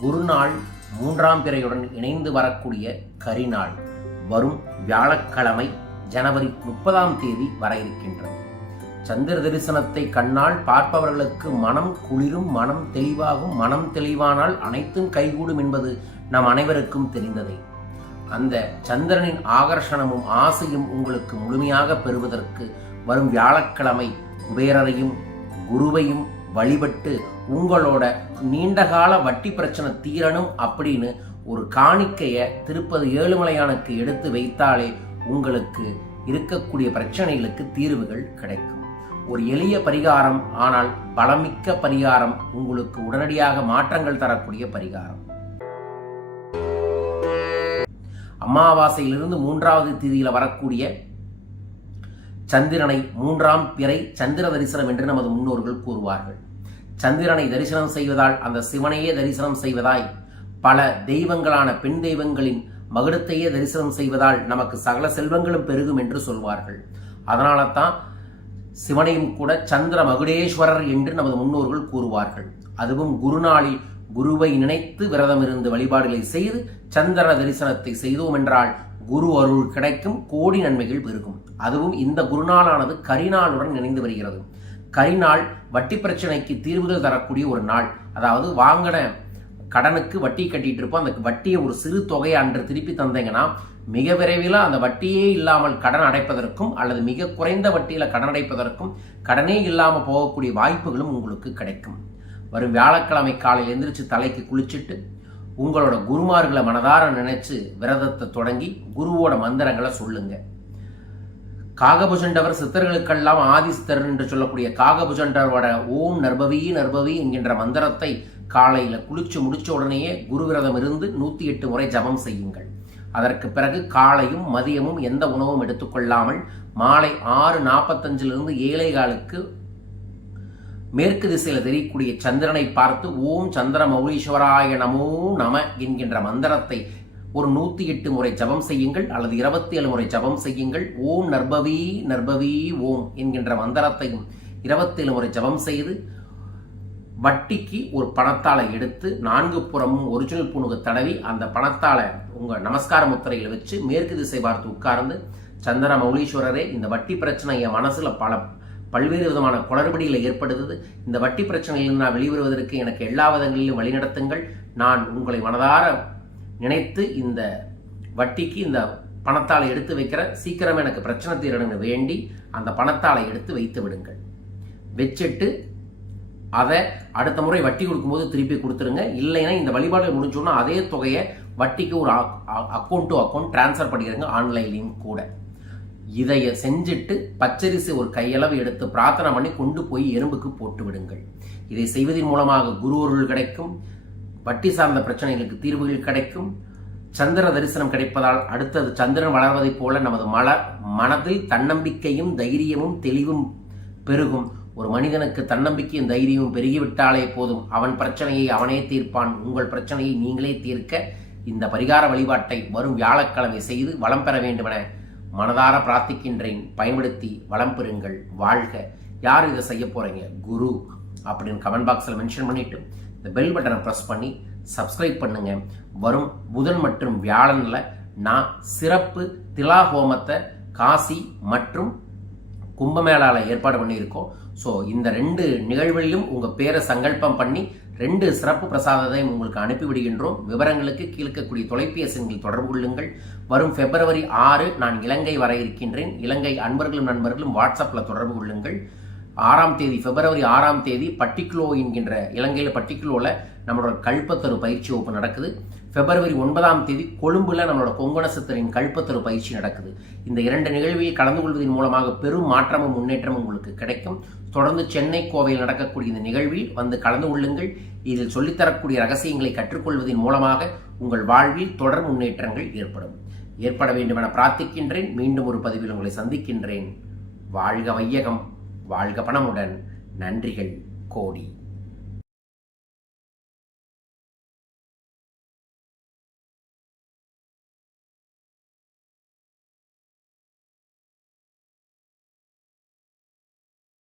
குருநாள் 3ஆம் பிறையுடன் இணைந்து வரக்கூடிய கரிநாள் வரும் வியாழக்கிழமை ஜனவரி 30ஆம் தேதி வர இருக்கின்றது. சந்திர தரிசனத்தை கண்ணால் பார்ப்பவர்களுக்கு மனம் குளிரும், மனம் தெளிவாகும். மனம் தெளிவானால் அனைத்தும் கைகூடும் என்பது நம் அனைவருக்கும் தெரிந்ததே. அந்த சந்திரனின் ஆகர்ஷணமும் ஆசையும் உங்களுக்கு முழுமையாக பெறுவதற்கு வரும் வியாழக்கிழமை குபேரரையும் குருவையும் வழிபட்டு உங்களோட நீண்டகால வட்டி பிரச்சனை தீரணும் அப்படின்னு ஒரு காணிக்கையை திருப்பதி ஏழுமலையானுக்கு எடுத்து வைத்தாலே உங்களுக்கு இருக்கக்கூடிய பிரச்சனைகளுக்கு தீர்வுகள் கிடைக்கும். ஒரு எளிய பரிகாரம், ஆனால் பலமிக்க பரிகாரம், உங்களுக்கு உடனடியாக மாற்றங்கள் தரக்கூடிய பரிகாரம். அமாவாசையிலிருந்து 3வது தேதியில் வரக்கூடிய சந்திரனை 3ஆம் பிறை சந்திர தரிசனம் என்று நமது முன்னோர்கள் கூறுவார்கள். சந்திரனை தரிசனம் செய்வதால் அந்த சிவனையே தரிசனம் செய்வதாய், பல தெய்வங்களான பெண் தெய்வங்களின் மகுடத்தையே தரிசனம் செய்வதால் நமக்கு சகல செல்வங்களும் பெருகும் என்று சொல்வார்கள். அதனால தான் சிவனையும் கூட சந்திர மகுடேஸ்வரர் என்று நமது முன்னோர்கள் கூறுவார்கள். அதுவும் குருநாளில் குருவை நினைத்து விரதம் இருந்து வழிபாடுகளை செய்து சந்திர தரிசனத்தை செய்தோம் என்றால் குரு அருள் கிடைக்கும், கோடி நன்மைகள் பெருகும். அதுவும் இந்த குருநாளானது கரிநாளுடன் இணைந்து வருகிறது. கரிநாள் வட்டி பிரச்சனைக்கு தீர்வுகள் தரக்கூடிய ஒரு நாள். அதாவது வாங்கின கடனுக்கு வட்டி கட்டிட்டு இருப்போம், அந்த வட்டியை ஒரு சிறு தொகையை அன்று திருப்பி தந்தீங்கன்னா மிக விரைவில் அந்த வட்டியே இல்லாமல் கடன் அடைப்பதற்கும் அல்லது மிக குறைந்த வட்டியில் கடன் அடைப்பதற்கும் கடனே இல்லாமல் போகக்கூடிய வாய்ப்புகளும் உங்களுக்கு கிடைக்கும். வரும் வியாழக்கிழமை காலையில் எந்திரிச்சு தலைக்கு குளிச்சுட்டு உங்களோட குருமார்களை மனதார நினைச்சு விரதத்தை தொடங்கி குருவோட மந்திரங்களை சொல்லுங்க. காகபுஜண்டவர் சித்தர்களுக்கெல்லாம் ஆதிஸ்தர் என்று சொல்லக்கூடிய காகபுஜண்டரோட ஓம் நர்பவி நர்பவி என்கின்ற மந்திரத்தை காலையில குளிச்சு முடிச்ச உடனேயே குரு விரதம் இருந்து 108 முறை ஜபம் செய்யுங்கள். அதற்கு பிறகு காலையும் மதியமும் எந்த உணவும் எடுத்துக்கொள்ளாமல் மாலை 6:45 7:15 மேற்கு திசையில் தெரியக்கூடிய சந்திரனை பார்த்து ஓம் சந்திர மௌலீஸ்வராய நமோ நம என்கின்ற மந்திரத்தை ஒரு 108 முறை ஜபம் செய்யுங்கள் அல்லது 27 முறை ஜபம் செய்யுங்கள். ஓம் நர்பவி நர்பவி ஓம் என்கின்ற மந்திரத்தையும் 27 முறை ஜபம் செய்து வட்டிக்கு ஒரு பணத்தாளை எடுத்து 4 புறமும் ஒரிஜினல் புணுகு தடவி அந்த பணத்தாளை உங்கள் நமஸ்கார முத்திரையில் வச்சு மேற்கு திசை பார்த்து உட்கார்ந்து, சந்திர மௌலீஸ்வரரே, இந்த வட்டி பிரச்சனை என் மனசுல பல்வேறு விதமான குளறுபடிகளை ஏற்படுது. இந்த வட்டி பிரச்சனையில் நான் வெளிவருவதற்கு எனக்கு எல்லா விதங்களிலும் வழிநடத்துங்கள். நான் உங்களை மனதார நினைத்து இந்த வட்டிக்கு இந்த பணத்தாளை எடுத்து வைக்கிற, சீக்கிரம் எனக்கு பிரச்சனை தீரணும்னு வேண்டி அந்த பணத்தாளை எடுத்து வைத்து விடுங்கள். வச்சுட்டு அதை அடுத்த முறை வட்டி கொடுக்கும்போது திருப்பி கொடுத்துருங்க. இல்லைன்னா இந்த வழிபாடு முடிஞ்சோன்னா அதே தொகையை வட்டிக்கு ஒரு அக்கௌண்ட் டு அக்கௌண்ட் டிரான்ஸ்ஃபர் பண்ணிடுங்க, ஆன்லைன்லையும் கூட. இதை செஞ்சுட்டு பச்சரிசி ஒரு கையளவு எடுத்து பிரார்த்தனை பண்ணி கொண்டு போய் எறும்புக்கு போட்டு விடுங்கள். இதை செய்வதன் மூலமாக குரு அருள் கிடைக்கும், வட்டி சார்ந்த பிரச்சனைகளுக்கு தீர்வுகள் கிடைக்கும், சந்திர தரிசனம் கிடைப்பதால் அடுத்தது சந்திரன் வளர்வதைப் போல நமது மனதில் தன்னம்பிக்கையும் தைரியமும் தெளிவும் பெருகும். ஒரு மனிதனுக்கு தன்னம்பிக்கையும் தைரியமும் பெருகிவிட்டாலே போதும், அவன் பிரச்சனையை அவனே தீர்ப்பான். உங்கள் பிரச்சனையை நீங்களே தீர்க்க இந்த பரிகார வழிபாட்டை வரும் வியாழக்கிழமை செய்து வளம் பெற வேண்டுமென மனதார பிரார்த்திக்கின்றேன். பயன்படுத்தி வளம் பெறுங்கள், வாழ்க. யார் இதை செய்ய போறீங்க குரு அப்படின்னு கமெண்ட் பாக்ஸில் மென்ஷன் பண்ணிட்டு இந்த பெல் பட்டனை ப்ரெஸ் பண்ணி சப்ஸ்கிரைப் பண்ணுங்க. வரும் புதன் மற்றும் வியாழனில் நான் சிறப்பு திலா ஹோமத்தை காசி மற்றும் கும்பமேளால ஏற்பாடு பண்ணியிருக்கோம். ஸோ இந்த 2 நிகழ்வுகளிலும் உங்கள் பேரை சங்கல்பம் பண்ணி 2 சிறப்பு பிரசாதத்தை உங்களுக்கு அனுப்பிவிடுகின்றோம். விவரங்களுக்கு கீழ்க்கக்கூடிய தொலைபேசி எண்ணில் தொடர்பு கொள்ளுங்கள். வரும் February 6 நான் இலங்கை வர இருக்கின்றேன். இலங்கை அன்பர்களும் நண்பர்களும் வாட்ஸ்அப்பில் தொடர்பு கொள்ளுங்கள். 6ஆம் தேதி February 6ஆம் தேதி பட்டிக்குலோ என்கின்ற இலங்கையில் பட்டிக்குலோவில் நம்மளோட கல்பத்தரு பயிற்சி வகுப்பு நடக்குது. February 9ஆம் தேதி கொழும்புல நம்மளோட கொங்கண சித்தரின் கல்பத்தரு பயிற்சி நடக்குது. இந்த 2 நிகழ்வில் கலந்து கொள்வதன் மூலமாக பெரும் மாற்றமும் முன்னேற்றமும் உங்களுக்கு கிடைக்கும். தொடர்ந்து சென்னை கோவையில் நடக்கக்கூடிய இந்த நிகழ்வில் வந்து கலந்து கொள்ளுங்கள். இதில் சொல்லித்தரக்கூடிய ரகசியங்களை கற்றுக்கொள்வதன் மூலமாக உங்கள் வாழ்வில் தொடர் முன்னேற்றங்கள் ஏற்பட வேண்டும் என பிரார்த்திக்கின்றேன். மீண்டும் ஒரு பதிவில் உங்களை சந்திக்கின்றேன். வாழ்க வையகம், வாழ்க பணமுடன். நன்றிகள் கோடி.